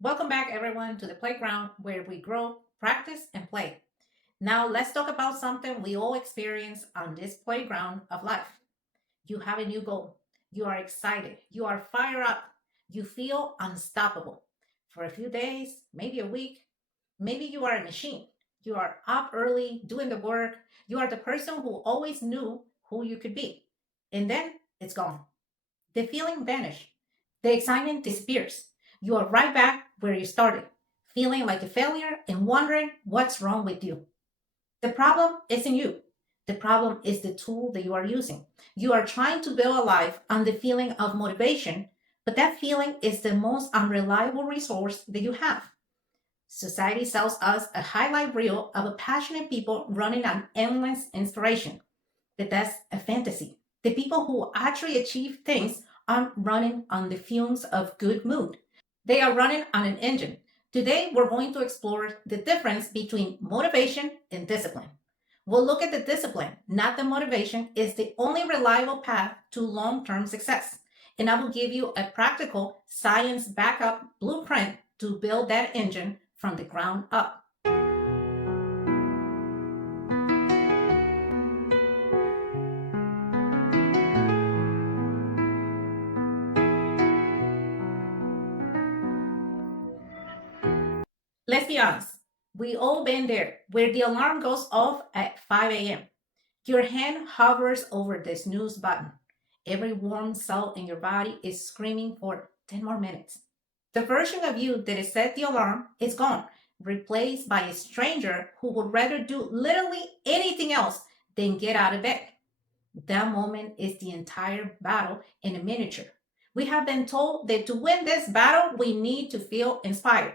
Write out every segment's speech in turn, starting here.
Welcome back, everyone, to the playground where we grow, practice, and play. Now, let's talk about something we all experience on this playground of life. You have a new goal. You are excited. You are fired up. You feel unstoppable. For a few days, maybe a week, maybe you are a machine. You are up early, doing the work. You are the person who always knew who you could be. And then it's gone. The feeling vanished. The excitement disappears. You are right back where you started, feeling like a failure and wondering what's wrong with you. The problem isn't you. The problem is the tool that you are using. You are trying to build a life on the feeling of motivation, but that feeling is the most unreliable resource that you have. Society sells us a highlight reel of a passionate people running on endless inspiration, but that's a fantasy. The people who actually achieve things aren't running on the fumes of good mood. They are running on an engine. Today, we're going to explore the difference between motivation and discipline. We'll look at the discipline, not the motivation, is the only reliable path to long term success. And I will give you a practical science backup blueprint to build that engine from the ground up. Let's be honest. We all been there where the alarm goes off at 5 a.m. Your hand hovers over the snooze button. Every warm cell in your body is screaming for 10 more minutes. The version of you that has set the alarm is gone, replaced by a stranger who would rather do literally anything else than get out of bed. That moment is the entire battle in a miniature. We have been told that to win this battle, we need to feel inspired.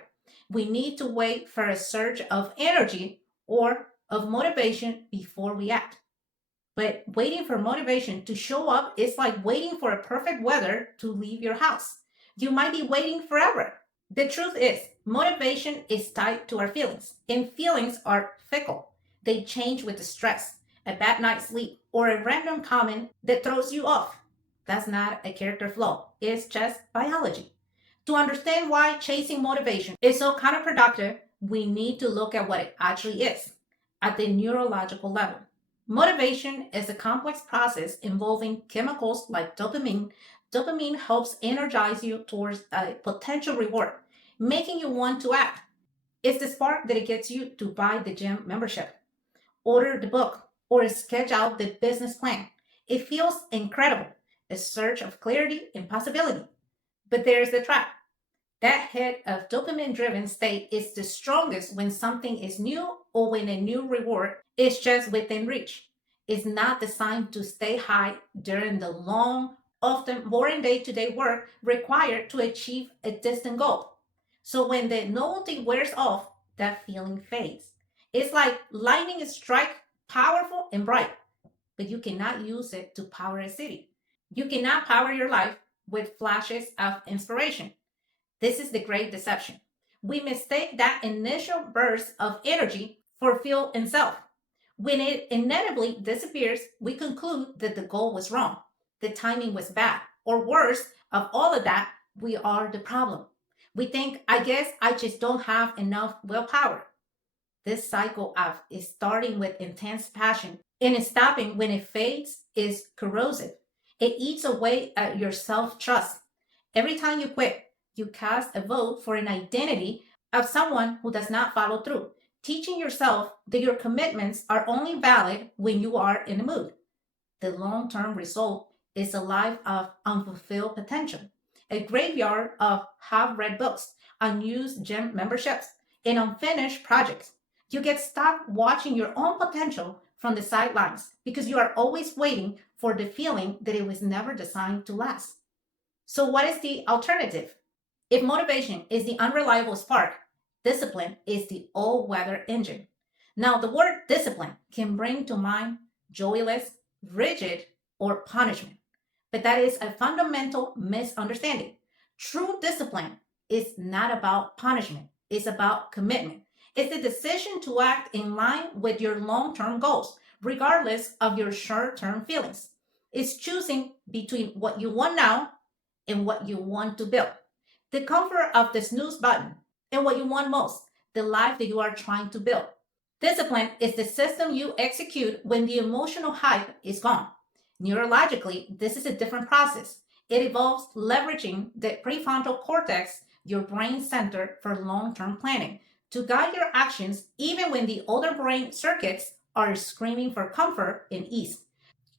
We need to wait for a surge of energy or of motivation before we act. But waiting for motivation to show up is like waiting for a perfect weather to leave your house. You might be waiting forever. The truth is, motivation is tied to our feelings, and feelings are fickle. They change with the stress, a bad night's sleep, or a random comment that throws you off. That's not a character flaw, it's just biology. To understand why chasing motivation is so counterproductive, we need to look at what it actually is at the neurological level. Motivation is a complex process involving chemicals like dopamine. Dopamine helps energize you towards a potential reward, making you want to act. It's the spark that it gets you to buy the gym membership, order the book, or sketch out the business plan. It feels incredible, a surge of clarity and possibility. But there's the trap. That hit of dopamine driven state is the strongest when something is new or when a new reward is just within reach. It's not designed to stay high during the long, often boring day to day work required to achieve a distant goal. So when the novelty wears off, that feeling fades. It's like lightning strike, powerful and bright, but you cannot use it to power a city. You cannot power your life with flashes of inspiration. This is the great deception. We mistake that initial burst of energy for fuel and self. When it inevitably disappears, we conclude that the goal was wrong, the timing was bad, or worse, of all of that, we are the problem. We think, I guess I just don't have enough willpower. This cycle of is starting with intense passion and is stopping when it fades is corrosive. It eats away at your self trust. Every time you quit, you cast a vote for an identity of someone who does not follow through, teaching yourself that your commitments are only valid when you are in the mood. The long term result is a life of unfulfilled potential, a graveyard of half read books, unused gym memberships, and unfinished projects. You get stuck watching your own potential from the sidelines because you are always waiting for the feeling that it was never designed to last. So, what is the alternative? If motivation is the unreliable spark, discipline is the all weather engine. Now, the word discipline can bring to mind joyless, rigid, or punishment, but that is a fundamental misunderstanding. True discipline is not about punishment, it's about commitment. It's the decision to act in line with your long term goals, regardless of your short term feelings. It's choosing between what you want now and what you want to build. the comfort of the snooze button, and what you want most, the life that you are trying to build. Discipline is the system you execute when the emotional hype is gone. Neurologically, this is a different process. It involves leveraging the prefrontal cortex, your brain center for long term planning, to guide your actions even when the older brain circuits are screaming for comfort and ease.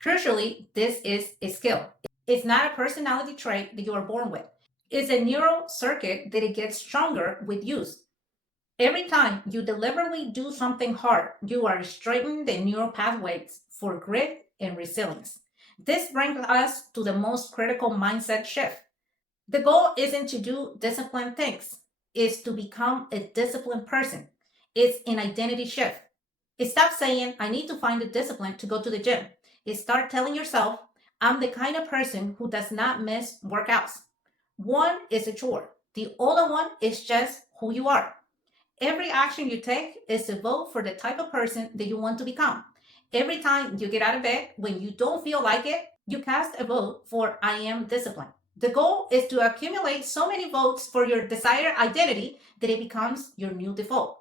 Crucially, this is a skill. It's not a personality trait that you are born with. It's a neural circuit that it gets stronger with use. Every time you deliberately do something hard, you are straightening the neural pathways for grit and resilience. This brings us to the most critical mindset shift. The goal isn't to do disciplined things, it's to become a disciplined person. It's an identity shift. It stops saying, I need to find the discipline to go to the gym. It start telling yourself, I'm the kind of person who does not miss workouts. One is a chore. The other one is just who you are. Every action you take is a vote for the type of person that you want to become. Every time you get out of bed when you don't feel like it, you cast a vote for I am disciplined. The goal is to accumulate so many votes for your desired identity that it becomes your new default.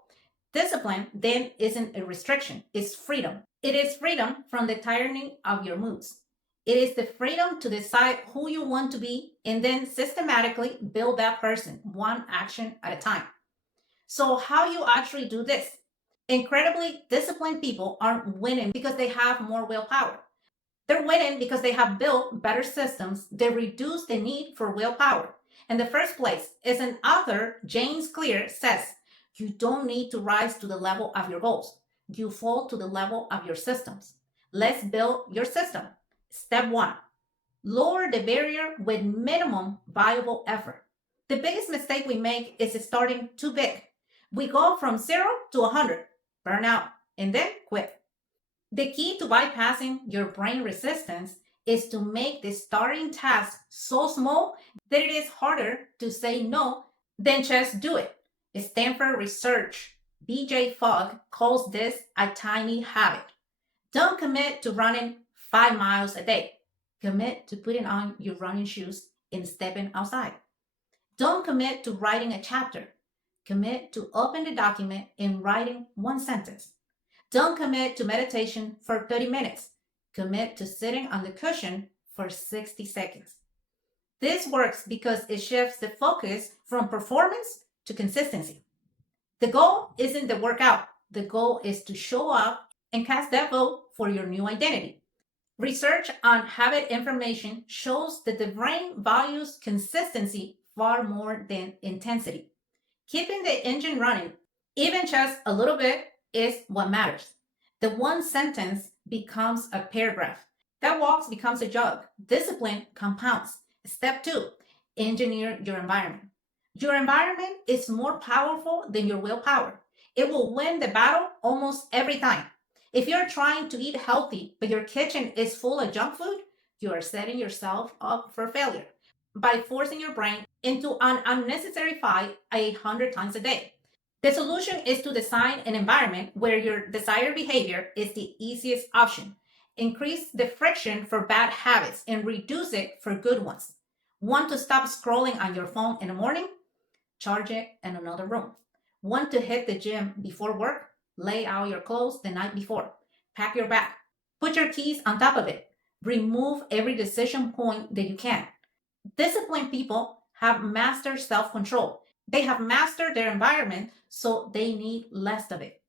Discipline then isn't a restriction, it's freedom. It is freedom from the tyranny of your moods. It is the freedom to decide who you want to be and then systematically build that person one action at a time. So, how you actually do this? Incredibly disciplined people aren't winning because they have more willpower. They're winning because they have built better systems that reduce the need for willpower. In the first place, as an author, James Clear says, you don't need to rise to the level of your goals. You fall to the level of your systems. Let's build your system. Step one, lower the barrier with minimum viable effort. The biggest mistake we make is starting too big. We go from 0 to 100, burn out, and then quit. The key to bypassing your brain resistance is to make the starting task so small that it is harder to say no than just do it. Stanford research BJ Fogg calls this a tiny habit. Don't commit to running 5 miles a day. Commit to putting on your running shoes and stepping outside. Don't commit to writing a chapter. Commit to open the document and writing one sentence. Don't commit to meditation for 30 minutes. Commit to sitting on the cushion for 60 seconds. This works because it shifts the focus from performance to consistency. The goal isn't the workout. The goal is to show up and cast that vote for your new identity. Research on habit information shows that the brain values consistency far more than intensity. Keeping the engine running, even just a little bit, is what matters. The one sentence becomes a paragraph. That walks becomes a jog. Discipline compounds. Step two, engineer your environment. Your environment is more powerful than your willpower. It will win the battle almost every time. If you're trying to eat healthy, but your kitchen is full of junk food, you are setting yourself up for failure by forcing your brain into an unnecessary fight 100 times a day. The solution is to design an environment where your desired behavior is the easiest option. Increase the friction for bad habits and reduce it for good ones. Want to stop scrolling on your phone in the morning? Charge it in another room. Want to hit the gym before work? Lay out your clothes the night before. Pack your bag. Put your keys on top of it. Remove every decision point that you can. Disciplined people have mastered self control. They have mastered their environment, so they need less of it.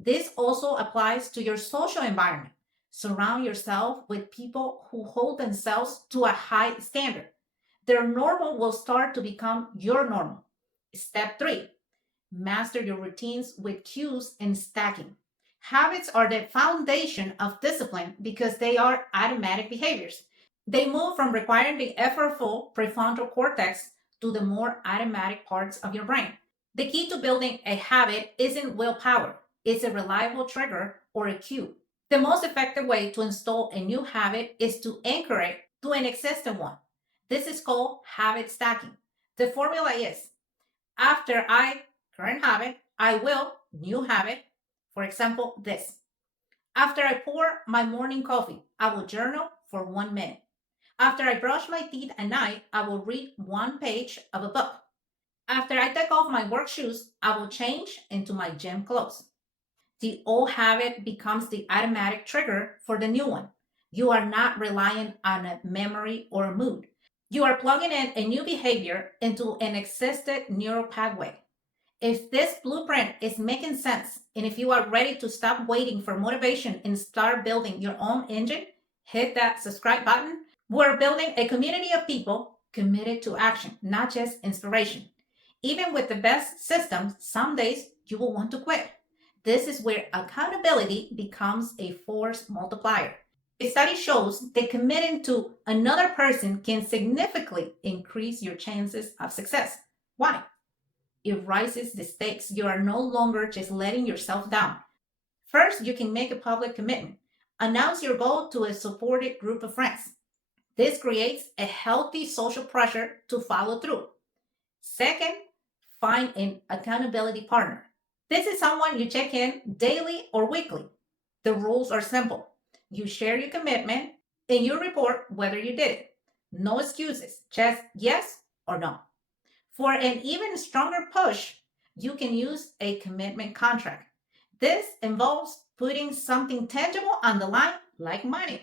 This also applies to your social environment. Surround yourself with people who hold themselves to a high standard. Their normal will start to become your normal. Step three, master your routines with cues and stacking. Habits are the foundation of discipline because they are automatic behaviors. They move from requiring the effortful prefrontal cortex to the more automatic parts of your brain. The key to building a habit isn't willpower, it's a reliable trigger or a cue. The most effective way to install a new habit is to anchor it to an existing one. This is called habit stacking. The formula is after I current habit, I will new habit. For example, this. After I pour my morning coffee, I will journal for 1 minute. After I brush my teeth at night, I will read one page of a book. After I take off my work shoes, I will change into my gym clothes. The old habit becomes the automatic trigger for the new one. You are not relying on a memory or a mood. You are plugging in a new behavior into an existing neural pathway. If this blueprint is making sense, and if you are ready to stop waiting for motivation and start building your own engine, hit that subscribe button. We're building a community of people committed to action, not just inspiration. Even with the best systems, some days you will want to quit. This is where accountability becomes a force multiplier. A study shows that committing to another person can significantly increase your chances of success. Why? It rises the stakes. You are no longer just letting yourself down. First, you can make a public commitment. Announce your goal to a supported group of friends. This creates a healthy social pressure to follow through. Second, find an accountability partner. This is someone you check in daily or weekly. The rules are simple. You share your commitment and you report whether you did it. No excuses, just yes or no. For an even stronger push, you can use a commitment contract. This involves putting something tangible on the line, like money.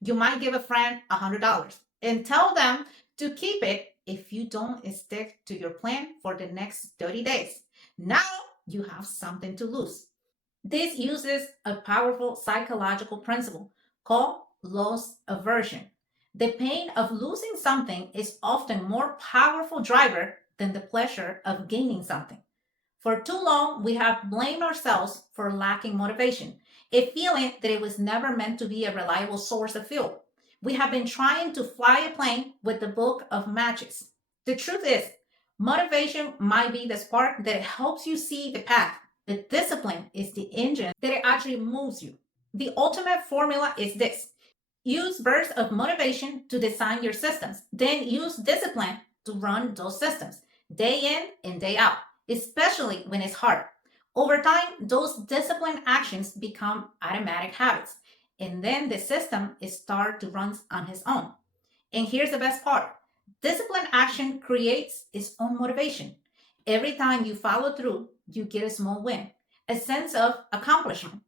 You might give a friend $100 and tell them to keep it if you don't stick to your plan for the next 30 days. Now you have something to lose. This uses a powerful psychological principle called loss aversion. The pain of losing something is often more powerful driver than the pleasure of gaining something. For too long, we have blamed ourselves for lacking motivation, a feeling that it was never meant to be a reliable source of fuel. We have been trying to fly a plane with the book of matches. The truth is, motivation might be the spark that helps you see the path, but discipline is the engine that actually moves you. The ultimate formula is this: use bursts of motivation to design your systems, then use discipline to run those systems day in and day out, especially when it's hard. Over time, those disciplined actions become automatic habits, and then the system is start to run on its own. And here's the best part: disciplined action creates its own motivation. Every time you follow through, you get a small win, a sense of accomplishment.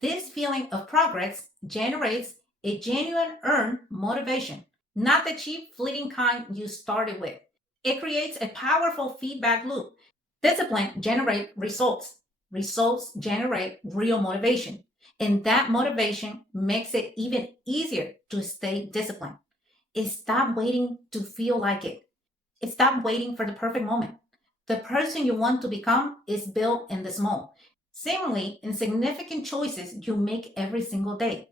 This feeling of progress generates a genuine earned motivation, not the cheap, fleeting kind you started with. It creates a powerful feedback loop. Discipline generates results. Results generate real motivation. And that motivation makes it even easier to stay disciplined. Stop waiting to feel like it. Stop waiting for the perfect moment. The person you want to become is built in the small, seemingly insignificant choices you make every single day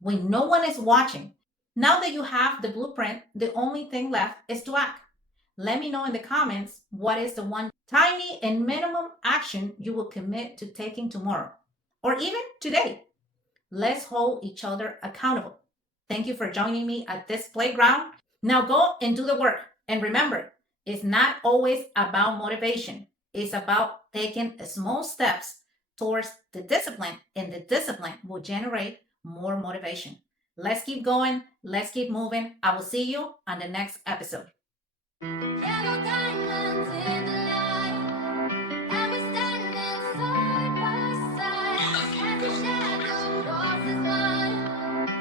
when no one is watching. Now that you have the blueprint, the only thing left is to act. Let me know in the comments what is the one tiny and minimum action you will commit to taking tomorrow or even today. Let's hold each other accountable. Thank you for joining me at this playground. Now go and do the work. And remember, it's not always about motivation. It's about taking small steps towards the discipline, and the discipline will generate more motivation. Let's keep going. Let's keep moving. I will see you on the next episode.